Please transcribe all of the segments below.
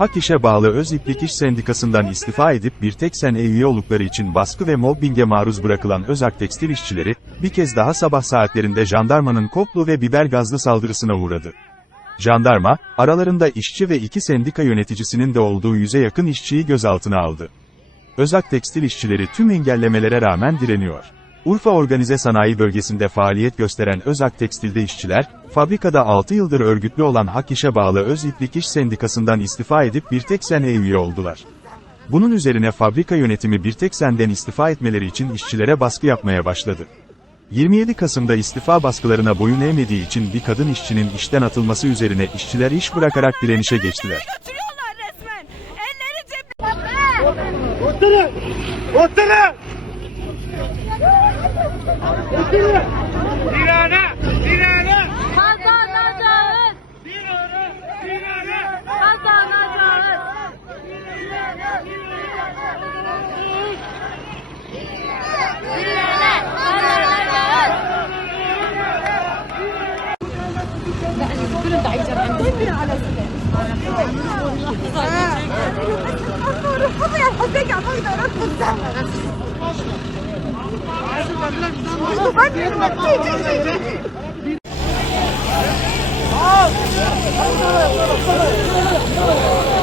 Hak İş'e bağlı Öz İplik İş Sendikası'ndan istifa edip bir tek sene üye oldukları için baskı ve mobbinge maruz bırakılan Özak Tekstil işçileri, bir kez daha sabah saatlerinde jandarmanın koplu ve biber gazlı saldırısına uğradı. Jandarma, aralarında işçi ve iki sendika yöneticisinin de olduğu yüze yakın işçiyi gözaltına aldı. Özak Tekstil işçileri tüm engellemelere rağmen direniyor. Urfa Organize Sanayi Bölgesi'nde faaliyet gösteren Özak Tekstil'de işçiler, fabrikada 6 yıldır örgütlü olan Hak İş'e bağlı Öz İplik İş Sendikası'ndan istifa edip bir tek sene üye oldular. Bunun üzerine fabrika yönetimi bir tek senden istifa etmeleri için işçilere baskı yapmaya başladı. 27 Kasım'da istifa baskılarına boyun eğmediği için bir kadın işçinin işten atılması üzerine işçiler iş bırakarak direnişe geçtiler. götürüyorlar resmen. Elleri cepte. Oturun! Oturun! Oturun! Dirane! Dirane! Kazanacağız. Dirane! Dirane! Kazanacağız.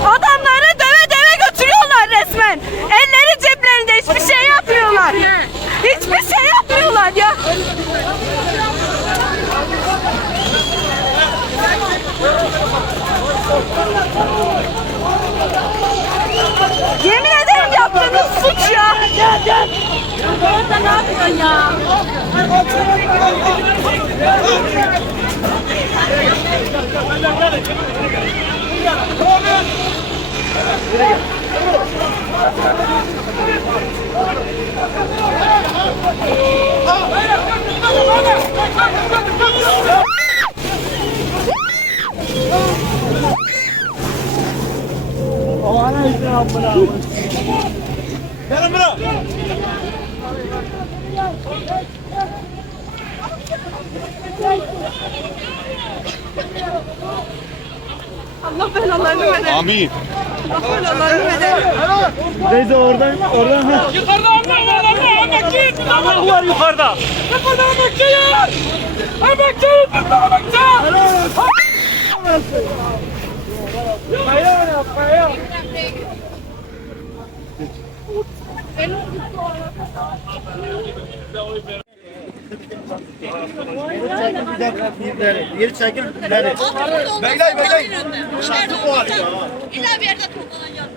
Adamları döve döve götürüyorlar resmen. Elleri ceplerinde hiçbir şey yapmıyorlar. Hiçbir şey yapmıyorlar ya. Yemin ederim yaptığınız suç ya. Gel gel. Orada ne yapıyorsun ya? Gelin buraya! Allah belalarını verir. Amin. Allah belalarını verir. Teyze oradan, oradan. Yukarıda Allah var Allah emekçiyiz biz Allah. Allah var yukarıda. Yukarıda emekçiyiz. Emekçiyiz biz de emekçiyiz. Kaya yap, kaya. Geri. Geri. Bekleyin, bekleyin. Şartı var. İlla bir yerde toplanacak.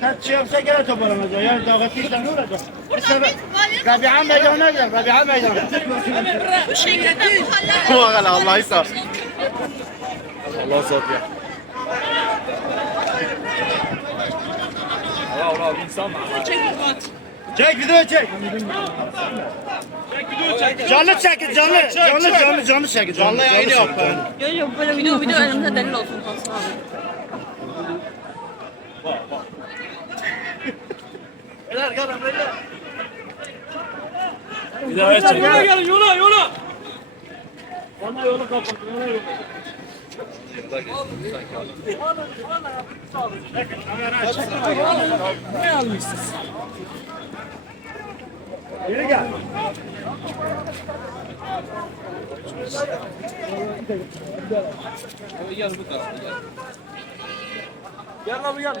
Kaç şey yapsa gene toparlanacak. Yani dağıtıysa ne olacak? Rabi'a meydana gel, Rabi'a meydana. Bu şekilde bu haller. Allah'ı sağ. Allah sağ ya. Çek video çek. Canlı çek, canlı, canlı, canlı, canlı çek. Canlı yayını yap. Yok yok böyle video video önümde delil olsun Hasan abi. Yola gelin yola yola. Bana yolu kapatın. Bana yolu. Ne almışsınız? Yürü gel. Gel abi gel.